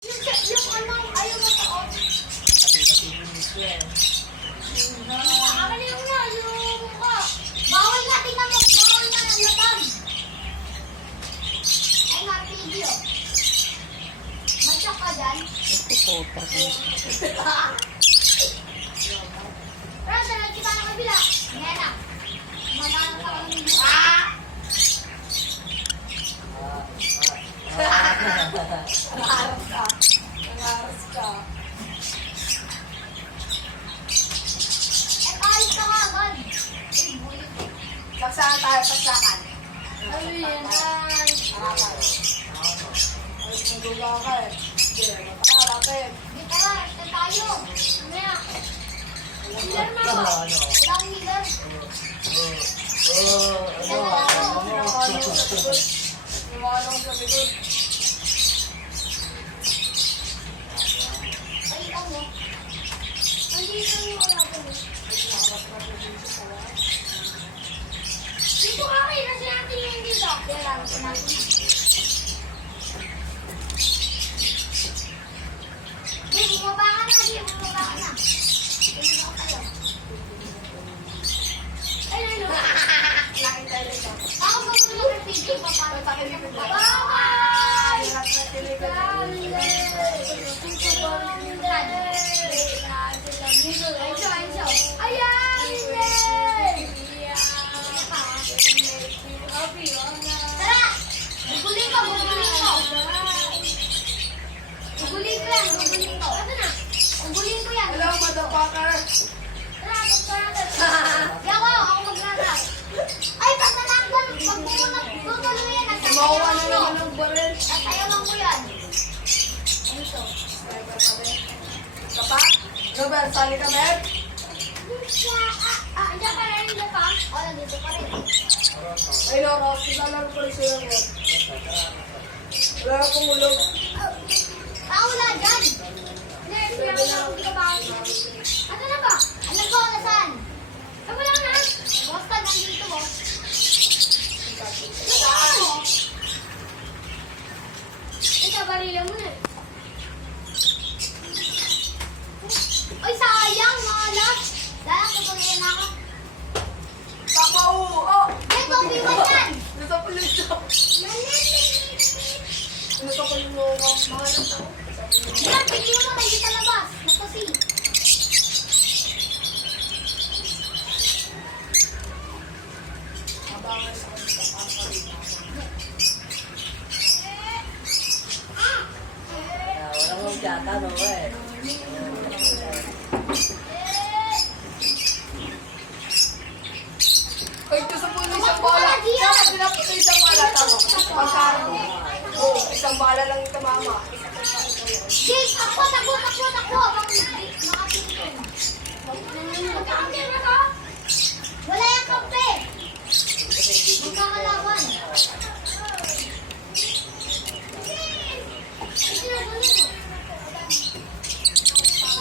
Yung ano, ayaw mo sa off. Akin yung na, yung mukha. Bawal na, tingnan mo. Bawal na, lapag. Ay nga, video. Matsak ka dyan. Ito po, Pero sa kita na kabila. Ngayon na. Manalo ka kami. Ah! Nangaras ka. Nangaras ka. Eh, kahit ka nga, God. Eh, bulit. Saksakan tayo, saksakan. Ano yan, ay. Harapan. Ay, magugawa ka eh. Sige, mapakaharapin. Di tara, ito tayo. Mamaya. Healer na ako. Walang healer. Iwanan ko sa likod. Iwanan ko sa likod. Ay, ano? Nandito yung wala ko. Dito ka kayo, kasi natin yung dito. Kaya lang, natin. Di, bumaba ka na. Di, bumaba ka na. Bumaba ka tayo. Ay, ano? Laking tayo dito. Ako ba mo ng video pa para sa akin? Bye! Lahat na tiligod. Tara! Guguling ko, guguling ko. Guguling ko yan, guguling ko. Ito na. Guguling ko yan. Hello, motherfucker. Tara, pagkakas. Yawa, ako maglala. Ay, pag nalakban, pag pumunod, tutuloy yan. Makuha na naman ng baril. Nasayawan ko yan. Ano to? Sniper pa din. Kapak? Robert, sali ka, Ben? Andiyan pa rin dito pa? O, nandito pa rin. Ay, Loro, sinalaro ko rin sila mo. Wala na pumulog. Paula, dyan! Hindi, hindi ako dito ba? Ano na ba? Alam ko, nasaan? Saan lang na? Basta, nandito mo. Nasaan mo? Ito, barila mo na. Ay, sayang, malas. Dahil tutuloy na ako. Tapau! Oh! Ay, kopi mo yan! Nasa pulis ako. Nasa pulis mo ako. Mahalang ako. Yan, pili mo tayo sa labas. Magpasi. Abangan sa kanila. Wala mong tiyata, no, eh. Ay, ito sa pulis ang bala. Kaya pinaputol isang bala. Tama. Pagkaro. Oo, isang bala lang yung tamama. Jake, takbo, takbo, takbo, takbo. Makapitong. Magkakamera ka? Wala yung kampe. Magkakalaban.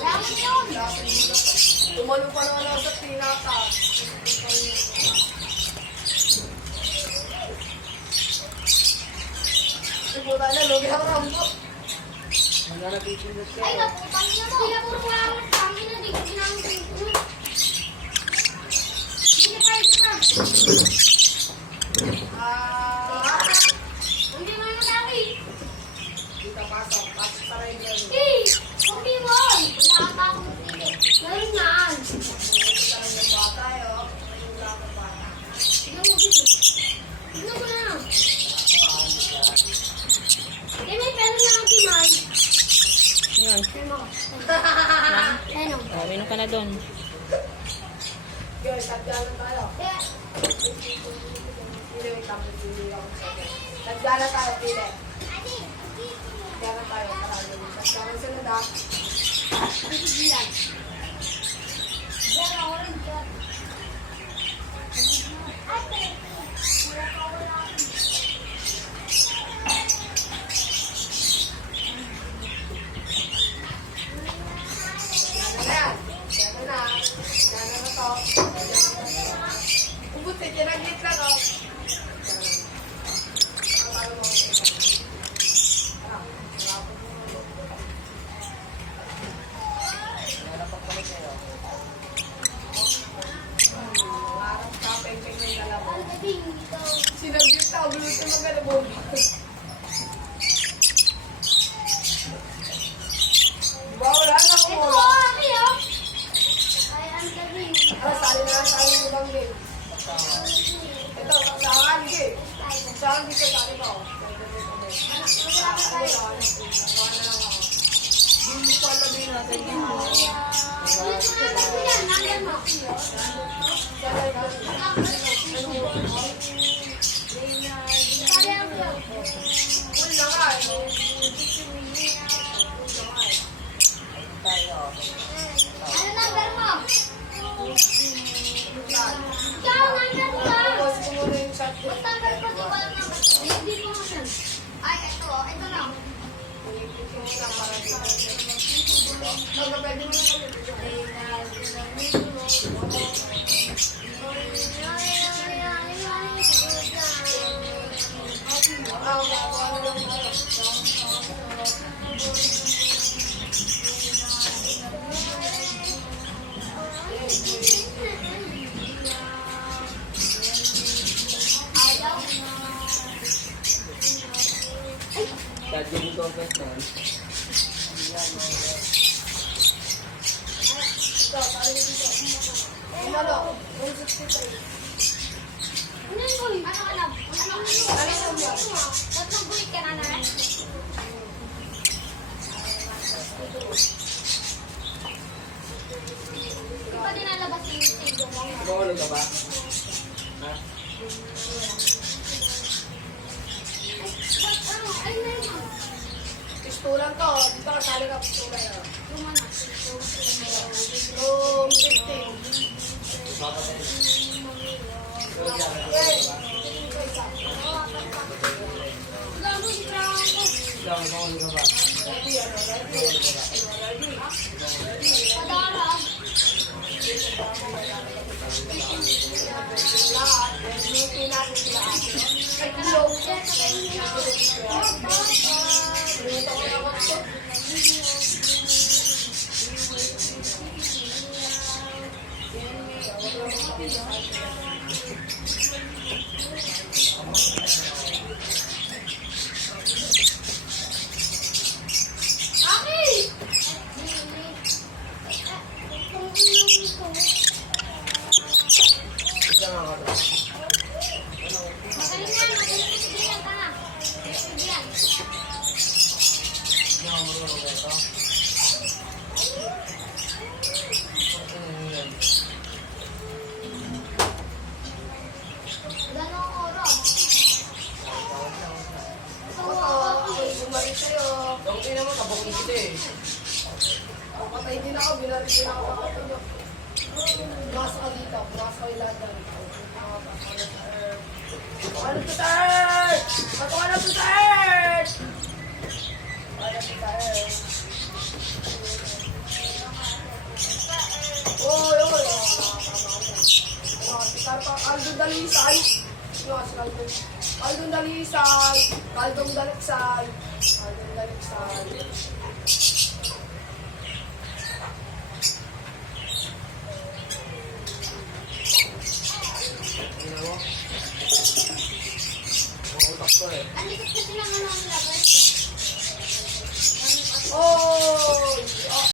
Ramen yun. Tumalo pa naman ako sa pinata. Siguro na, lugi ang rambo. Wala na pipindot ka. Ay, naputang niya mo. Kaya puro wala akong kami na. Di ko ginamit yung puno. Hindi na kayo ka. Hindi mo yung sabi. Dito, pasok. Pasok sa regular. Eh, hindi mo. Wala ka pa akong dito. Ganun yan. Ito lang yung bata, oh. Yung bata. Tignan mo dito. Tignan mo na. Eh, may pera na ako timay. Yun. Ano? Minom ka na doon. Yun, tagdalan tayo. Kaya, Pili, wait lang. Pili ako sa'yo. Tagdalan tayo, pili. ate, Tagdalan tayo. Tagdalan sila na. ate, bilan. Diyan ako rin dyan. Ate, wala ka wala. Tagdalan na yan. Tagdalan na. Tagdalan na to. Ubus, kinaglit lang, oh. Ang talo mo. Nandiyan mo. Kaya mo. Wala ka eh. Tayo. Ano number mo? Ikaw, number mo lang. Tapos ko muna yung shot ko. Ang number ko, di walang number. Hindi ko mo yan. Ay, ito, oh. Ito lang. Pwede mo Ayaw. Kahit yung confess na. Ano? 163. Ano yun, boy? Ano ka na? Ano mo? Tatlong buwit ka na na rin? Di ba dinalabas yung stage mo? Bawal ka ba? Ha? Ano? Ay, meron. Pistulan to. Dito kasali ka pistulan. Luma na. Room 15. Gago, si Franco. Ikaw, bawal ka ba? Padara. Lahat. Lutin natin sila. Ay, hello. Luto ko na ako. Aki! Ika nga ka ba? Magaling yan, magaling. Bigyan ka na. Bigyan. Hindi ako marunong ba ito? Ano yun? Ganong oras. Bumalik sa'yo. Yung ina mo, kabukit kita eh. Patay din ako. Binalik din ako. Bukas ka dito. Bukas ka iladan. Ano to, sir? Ano to, sir? Ano to, sir? Oh, yun. Aldo Dalisay. Yun, si Aldo. Aldo Dalisay. Aldong Dalisay. Aldong Dalisay.